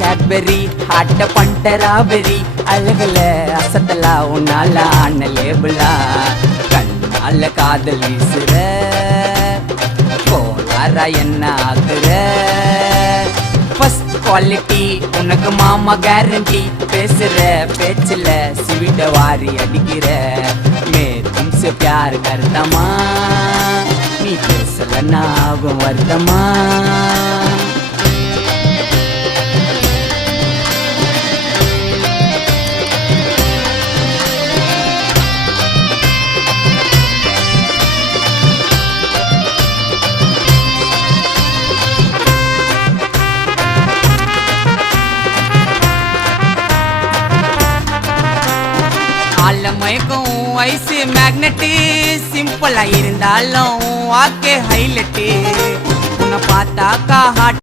Cadbury ஹாட்ட பண்ட ராபெரி அழகுல அசத்தலா உன்னால ஆன லேபிளா கண்ணால காதல் வீசுற போலாரா என்ன ஆகுற ஃபர்ஸ்ட் குவாலிட்டி உனக்கு மாமா கேரண்டி பேசுற பேச்சுல ஸ்வீட்ட வாரி அடிக்கிற மே தும்சே प्यार करता நீ பேசலன்னா ஆகும் வருத்தமா மயக்கம் ஐஸ் மேக்னெட்டு சிம்பிளா இருந்தாலும் வாக்கே ஹைலைட்டு உன்னை பார்த்தாக்கா ஹாட்